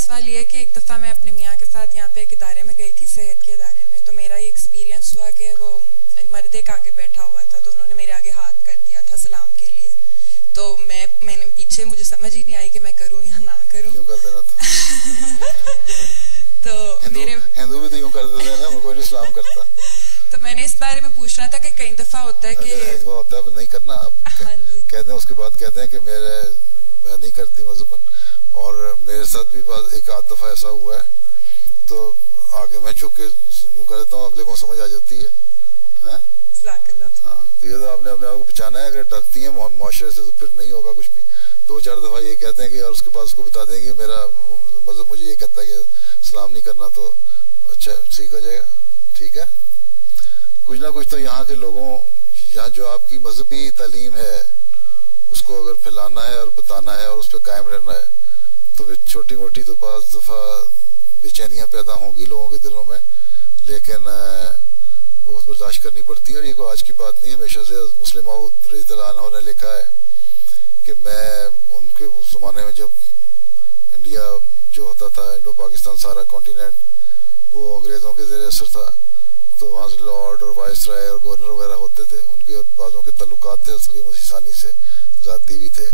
सवाल ये है कि एक दफ़ा मैं अपने मियाँ के साथ यहाँ पे एक इदारे में गई थी, सेहत के इदारे में। तो मेरा ये एक्सपीरियंस हुआ कि वो मर्द एक आगे बैठा हुआ था, तो उन्होंने मेरे आगे हाथ कर दिया था सलाम के लिए। तो मैंने पीछे, मुझे समझ ही नहीं आई कि मैं करूँ या ना करूँ। क्यों कर देना था? तो हिंदू भी तो यूं कर देते हैं ना, कोई नहीं सलाम करता। तो मैंने इस बारे में पूछना था कि कई दफ़ा होता है कि होता है नहीं करना, आप कहते हैं उसके बाद कहते हैं कि मैं नहीं करती मज़हबन। और मेरे साथ भी एक आध दफ़ा ऐसा हुआ है, तो आगे मैं झुक के यूँ कर देता हूँ, अगले को समझ आ जाती है। हाँ, तो ये तो आपने अपने आप को बचाना है। अगर डरती हैं मुआशरे से तो फिर नहीं होगा कुछ भी। 2-4 दफ़ा ये कहते हैं कि, और उसके बाद उसको बता देंगे कि मेरा मज़हब मुझे ये कहता है कि सलाम नहीं करना, तो अच्छा ठीक हो जाएगा। ठीक है, कुछ ना कुछ तो यहाँ के लोगों, यहाँ जो आपकी मजहबी तालीम है उसको अगर फैलाना है और बताना है और उस पर कायम रहना है, तो फिर छोटी मोटी तो बाज़ दफ़ा बेचैनियाँ पैदा होंगी लोगों के दिलों में, लेकिन बहुत बर्दाश्त करनी पड़ती है। और ये कोई आज की बात नहीं है, हमेशा से मुस्लिम मऊद रज़ियल्लाहु अन्हु ने लिखा है कि मैं उनके उस ज़माने में जब इंडिया जो होता था, इंडो पाकिस्तान सारा कॉन्टिनेंट, वो अंग्रेज़ों के ज़ेर असर था, तो वहाँ से लॉर्ड और वाइसराय और गवर्नर वगैरह होते थे, उनके बाज़ों के तल्लुकात थे असली मसीसानी से, ज़ाती भी थे।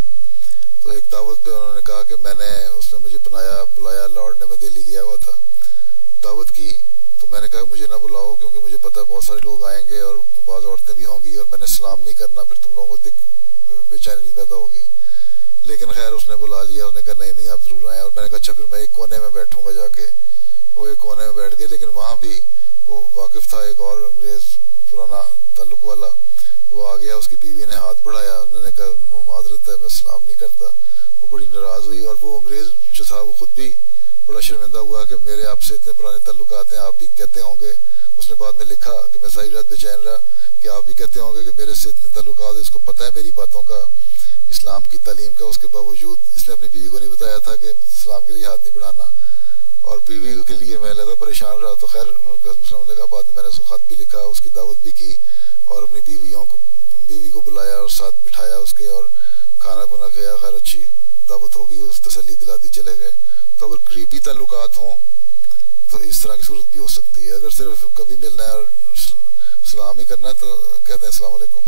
तो एक दावत पे उन्होंने कहा कि उसने मुझे बुलाया, लॉर्ड ने, मैं दिल्ली गया हुआ था, दावत की, तो मैंने कहा मुझे ना बुलाओ, क्योंकि मुझे पता है बहुत सारे लोग आएंगे और बाज़ औरतें भी होंगी, और मैंने सलाम नहीं करना, फिर तुम लोगों को बेचैनी पैदा होगी। लेकिन खैर उसने बुला लिया, उसने कहा नहीं आप ज़रूर आए। और मैंने कहा अच्छा फिर मैं एक कोने में बैठूंगा जाके। वो एक कोने में बैठ गए, लेकिन वहाँ भी वो वाकिफ़ था एक और अंग्रेज़ पुराना ताल्लुक वाला, वो आ गया, उसकी बीवी ने हाथ बढ़ाया, उन्होंने कहा माजरत है मैं सलाम नहीं करता। वो बड़ी नाराज़ हुई, और वो अंग्रेज़ जो था वो खुद भी बड़ा शर्मिंदा हुआ कि मेरे आपसे इतने पुराने ताल्लुकात हैं, आप भी कहते होंगे। उसने बाद में लिखा कि मैं सारी रात बेचैन रहा कि आप भी कहते होंगे कि मेरे से इतने ताल्लुकात, इसको पता है मेरी बातों का, इस्लाम की तालीम का, उसके बावजूद इसने अपनी बीवी को नहीं बताया था कि इस्लाम के लिए हाथ नहीं बढ़ाना, और बीवी के लिए मैं लगा परेशान रहा। तो खैर ने कहा, बाद में मैंने उसको ख़त भी लिखा, उसकी दावत भी की, और अपनी बीवी को बुलाया और साथ बिठाया उसके, और खाना खुना खाया। खैर अच्छी दावत होगी, उस तसल्ली दिलाती चले गए। तो अगर करीबी ताल्लुकात हों तो इस तरह की सूरत भी हो सकती है। अगर सिर्फ कभी मिलना है और सलाम ही करना है तो कहते हैं अस्सलाम वालेकुम।